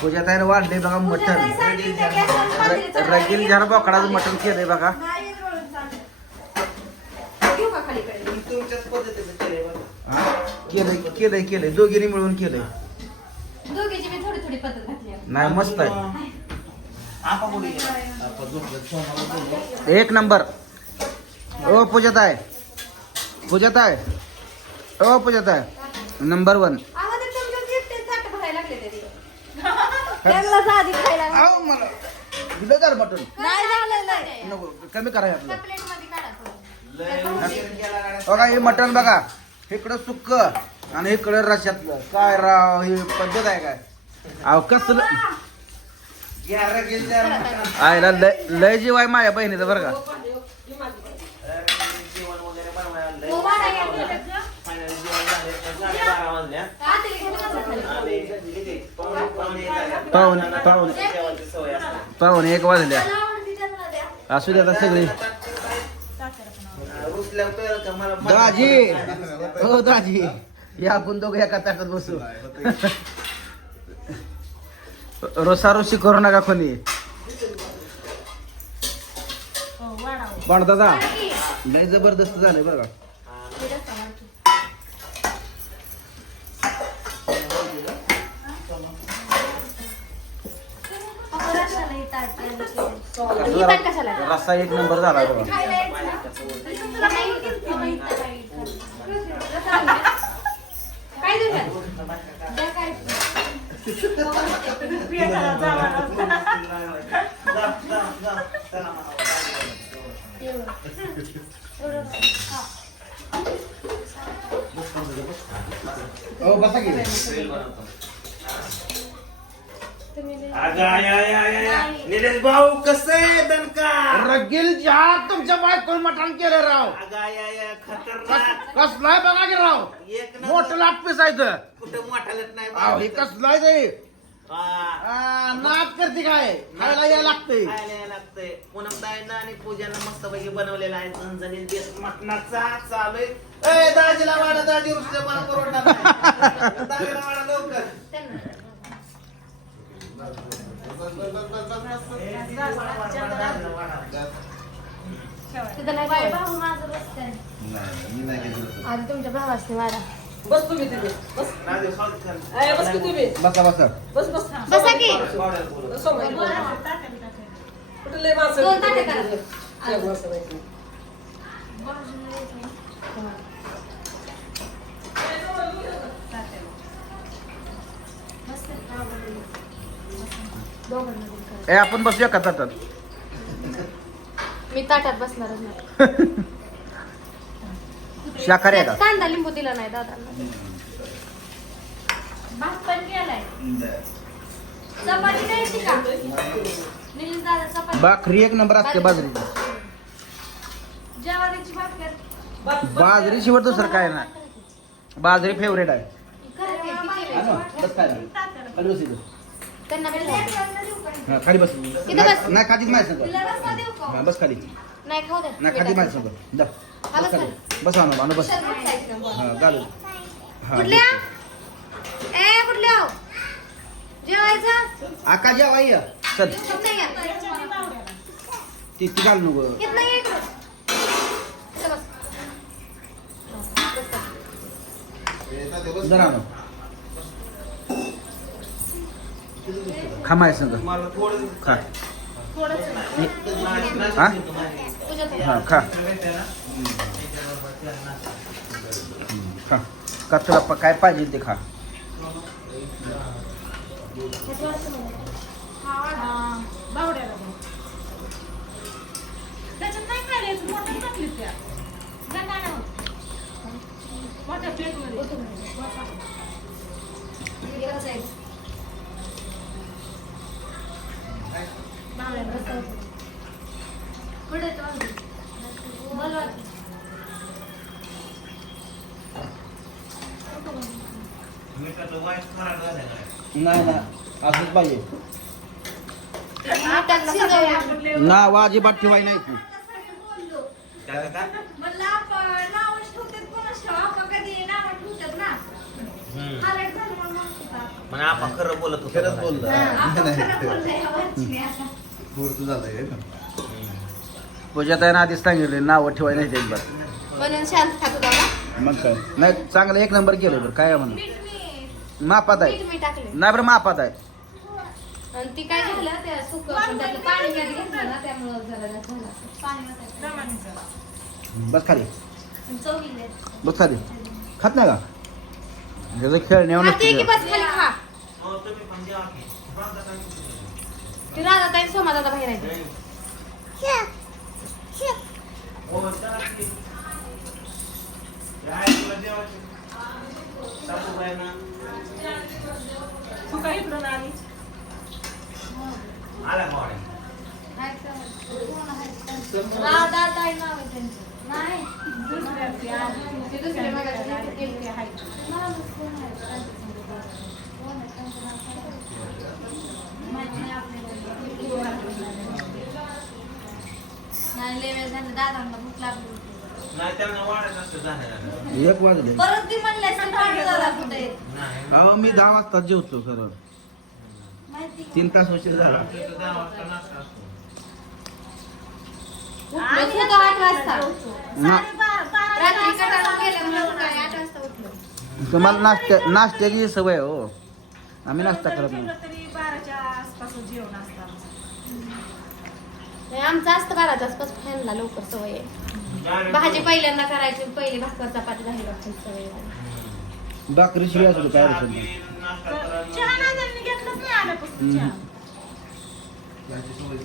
पूजा ताईने वाढले बघा चढवायचं. रगील झाड बोकडाचं मटण केलंय बघा केलंय? केलंय केलंय दोघींनी मिळून केलंय. नाही मस्त आहे. एक नंबर ओ पूजात आहे पूजात आहे ओ पूजात आहे नंबर वन अहो, ते तुमच्या गिफ्ट ताट भरायला लागले तरी. त्यांनाच आधी खायला. आव मला दिलं मटण नाही झालं नाही. नको कमी करा आपलं त्या प्लेटमध्ये काढा थोडं. लय उशीर केला गाड्या. बघा हे मटण बघा इकडं सुक्क आणि इकडं रश्यातलं काय राव ही पद्धत आहे काय अहो कसलं. आयला लय लय जीव आहे माझ्या बहिणीचं बरं का जेवण वगैरे बनवायला लय. हो, बारा या प्लेटाचं. Final जेवण झाले. साडेबारा वाजल्या. आधी घेऊन बसा खाली. आणि किती? पावणे- पावणे एक पाहुणे पाहुणे. पाहुणे एक वाजल्या असू द्या सगळे. दाजी. हो दाजी. या आपण दोघं एका ताटात बसू. रोसारोशी करू नका कोणी. पण दादा नाही जबरदस्त झालंय बघा का अहो, रस्साला ही. ही ताट कशाला? रस्सा एक नंबर झाला बघा? काय बसा की अगं, आय, आय, आय, आय. निलेश भाऊ कसं आहे दणका? रगील तुमच्या बायकोन मटण केलं राव. अगं, आय, आय, आय, खतरनाक. कसलाय बघा की राव. एक. मोठं लाट पिसायचं कुठं मोठालत नाही अहो, हे कसलाय ते? हा. आ, नाद करते काय? खायला यायला लागतंय खायला यायला लागतंय पूनमताईंना आणि पूजानं मस्तपैकी बनवलेला आहे झणझणीत बेस मटणाचा. चालू आहे. ए, दाजीला वाडा दाजी मला परवडणार नाही. दाजीला वाडा लवकर. त्यांना. तिथं नाही बसतंय. आधी तुमच्या भावासनी वाढा बस तुम्ही तिथे बस. आहे, बस की तुम्ही. बसा बसा. बस बस. बसा. की. पावड्याला बोलव. सोमाई कुठे लय माणसं दोन ताटे करा. लय माणसं नाही. ए आपण बसूया का ताटात. मी ताटात बसणारच नाही. शाकाहारी आहे का? कांदा लिंबू दिला नाही दादांना. भात पण केलाय. चपाती द्यायची का? निलेश दादा चपाती. भाकरी एक नंबर असते बाजरीची. ज्वारीची भाकर बाजरी शिवाय दुसरं काय ना बाजरी फेवरेट आहे. करते, ती हा केली. त्यांना पण हा, खाली बस. बस. नाही संग. का? हा, बस खाली. नाही खाऊ दे नाही खाली माझ्या संग. जा. हा, बस बस खाली. बस आणू आणू बस. शरबत खायचं. हा घालू हा कुठल्या? ए कुठल्या? जेवायचं? आका जेवा ये. चल. इथं या. ती ती घाल नको. इथनं या इकडं. इथं बस. जरा आणू खा माझ्या संग मला थोडं खा. हा. हा खा खा का तुला प- काय पाहिजे ते खा. हा, बावड्याला. त्याच्यात नाही खायला टाकली त्या. मोठ्या प्लेटमध्ये. इकडं जायचं. बावड्याला बस. बसायचं. कुठं आहे तो अजून? बोलवा की. मी कसं वाईट खराब झालं नाही. नाही. ना असंच पाहिजे. ना वाजी ठेवाय नाही तू काय का? म्हणलं आपण नावच ठेवतात कोणाच ठेवा. आपण कधी नावं ठेवतात ना. हालत झालं आपण खरं बोलत होतो खरंच बोललं. आपण खरं बोललंय, वाचलंय आता. पुढचं झालंय ना पूजा ताईनं आधीच सांगितले नावं ठेवायला नाही त्यांच्यात म्हणून शांत खात मग काय? नाही चांगलं एक नंबर केलं बरं काय म्हणून? मीठ मी मापात मीठ आहे मी टाकले नाही बरं मापात आहे आणि ती काय झालं त्या सुक त्यातलं पाणी त्यात घेतलं ना त्यामुळं जरा जास्त झालं असं. पाणी वाटायचं. प्रमाणाचं. बस खाली आणि चवीला आहे. बस खाली खात नाही का त्याचं खेळण्यावर हा, ते की नसतं बस खाली खा? ती राधा ताई सोमा दादा बाहेर आहे नाही. हो, चला की. काय तुला जेवायचं? सासूबाईंना तू काय इकडून आली आला का वाड्या? राधा ताई नाव आहे त्यांचं नाही दुसऱ्याची आली. ते दुसरे मगाशी इथे गेलते. आहे. मला कोण आहे? त्यांचं सांगितलं. कोण आहे? त्यांचं नाव काय? माहीत नाही आपल्याला. नाही, लय वेळ झालं. दादांना भूक लागली होती. नाही त्यांना वाढत असतं झालं एक वाजले परत ती म्हणले संध्याकाळी दादा कुठे आहेत? नाही अहो मी दहा वाजता जेवतो माहिती तीन तास उशीर झाला तिथं दहा वाजता नाश्ता असतो. होतो आठ वाजता. आठ वाजता उठलो. तुम्हाला नाश्त्या नाश्त्याची सवय आहे, हो. आम्ही नाश्ता करत नाही. जेवलं तरी बाराच्या आसपास जेवण असतं. आमचं. नाही, आमचं असतं बाराच्या आसपास फॅनला लवकर सवय आहे. भाजी पहिल्यांदा करायची पहिली भाकर चपाती झाली लागते सवय. भाकरी शिवाय काय चहा अडचण नाही. घेईन, नाश्ता तर करा. चहा नाही त्यांनी घेतलंच नाही आल्यापासून चहा. हम्म, नाही त्यांना एक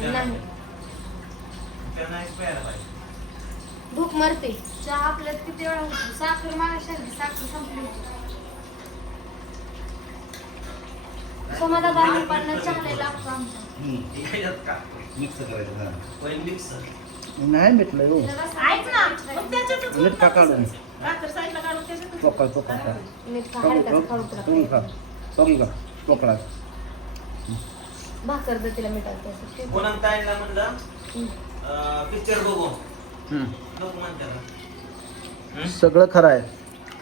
प्यायला पाहिजे. भूक मरते. चहा आपल्यात किती वेळा होतो? साखर मागाशी साखर संपली. होती. सोमादादा आम्ही पन्नास चहा लय लागतो आमचा? मिक्स करायचं. नाही भेटलं हो. त्याला बस ऐक ना मग त्याच्यातच मीठ का काढून. भाकर साईडला काढून त्याच्यातच. पोकळ पोकळ खा. मीठ खा, हलकाचं खाऊ तुला. तुम्ही खा तुम्ही खा पोकळा भाकर दे तिला मिठात त्याचं. पूनम ताईंना म्हणलं? हम्म. पिक्चर बघू. हम्म. लोक म्हणतात हं? सगळं खरं आहे.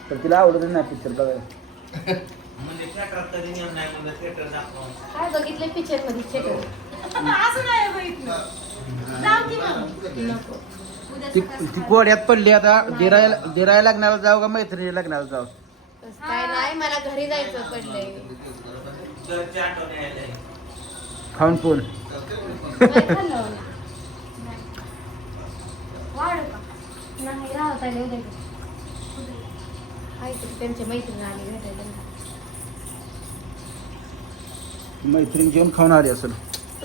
पण तिला आवडत नाही पिक्चर बघायला. म्हणजे थिएटरात कधी नेम नाही म्हणलं थिएटर दाखव. काय बघितलंय पिक्चरमध्ये? थिएटर असं नाही बघितलं. जाऊ की मग. नको उद्या ती कोड्यात पडली आता. दिरायला दिरायला लग्नाला जाऊ का मैत्रिणी लग्नाला जाऊ? तसं काय नाही. मला घरी जायचं पडलंय. घरची आठवण यायला खाऊन पिऊन. खाल्लं? नाही. वाढू का? नाही राहता येईल उद्या आहे त्यांच्या मैत्रिणी आली भेटायला मैत्रीण जेवण खाऊन आली असेल.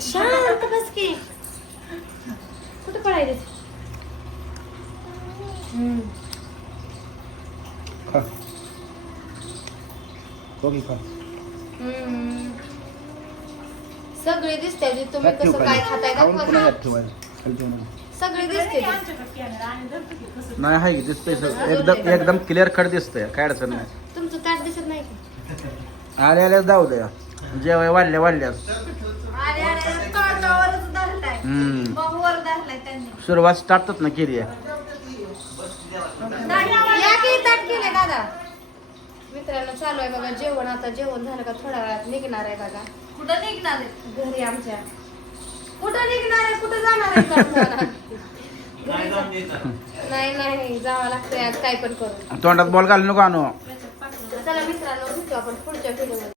शांत बस की. कुठं पळायले हम्म. खा. ओके खा. हम्म. सगळे दिसते तुम्ही कसं काय. खाताय खाऊन पुन्हा खाली ठेव ना. सगळे दिसते आमच्याकडे कॅमेरा आणि धरतो की कसं? नाही आहे की दिसतंय सगळं एकदम एकदम क्लिअर कट दिसतंय काय अडचण नाही. तुमचं ताट दिसत नाही का? आले आल्यास जाऊ द्या जेवाय वाढल्या वाढल्यास अरे अरे तोंडावरच धरलाय. हम्म. वर धरलाय त्यांनी. सुरुवात स्टार्टच ना केली. आहे या की ताट केलंय दादा? मित्रांनो चालू आहे बघा. जेवण आता जेवण झालं का थोड्या वेळात निघणार आहे बघा. कुठं निघणार आहे? घरी आमच्या. कुठं निघणार आहे? कुठं जाणार आहे. नाही जाऊन द्यायचं नाही नाही जावं लागतंय आज काय पण करून तोंडात बॉल घालू नको आणू चला मित्रांनो भेटू आपण पुढच्या व्हिडिओ